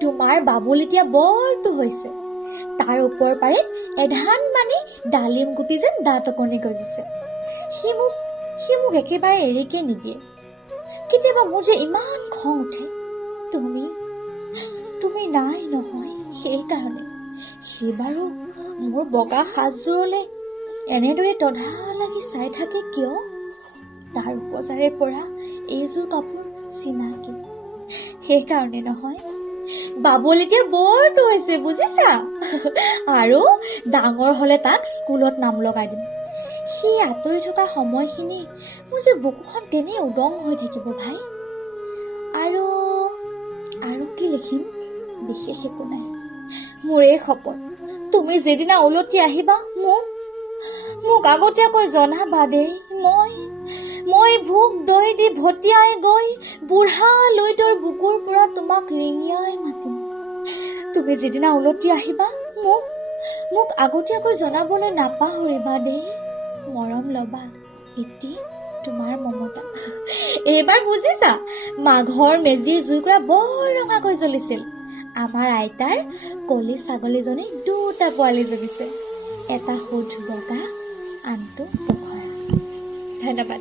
তোমাৰ বাবুল এতিয়া বৰটো হৈছে। তাৰ ওপৰ পাৰে এধান মানে ডালিম গুটি যেন দাঁত অকণি গজিছে। সি মোক একেবাৰে এৰিকে নিদিয়ে। কেতিয়াবা মোৰ যে ইমান খং উঠে। তুমি নাই নহয়, সেইকাৰণে সি বাৰু মোৰ বগা সাজযোৰলে এনেদৰে তধা লাগি চাই থাকে কিয়? তাৰ উপচাৰে পৰা এইযোৰ কাপোৰ চিনাকি, সেইকাৰণে নহয়। বাবুল এতিয়া বৰটো হৈছে, বুজিছা? আৰু ডাঙৰ হলে তাক স্কুলত নাম লগাই দিম। সি আঁতৰি থকা সময়খিনি মোৰ যে বুকুখন তেনেই উদং হৈ থাকিব ভাই। আৰু কি লিখিম? বিশেষ একো নাই। মোৰ এই শপত, তুমি যেদিনা উলটি আহিবা মোক আগতীয়াকৈ জনাবা দেই। মই ভোক দৈ দি ভটিয়াই গৈ বুঢ়া লুইতৰ বুকুৰ পৰা তোমাক ৰিঙিয়াই মাতিম। তুমি যেদিনা উলটি আহিবা মোক আগতীয়াকৈ জনাবলৈ নাপাহৰিবা দেই। মৰম লবা, ইতি তোমাৰ মমতা। এইবাৰ বুজিছা, মাঘৰ মেজিৰ জুইকুৰা বৰ ৰঙাকৈ জ্বলিছিল। আমাৰ আইতাৰ কলি ছাগলীজনী 2টা পোৱালি জগিছে, এটা শুদ্ধ বগা, আনটো পখৰা। ধন্যবাদ।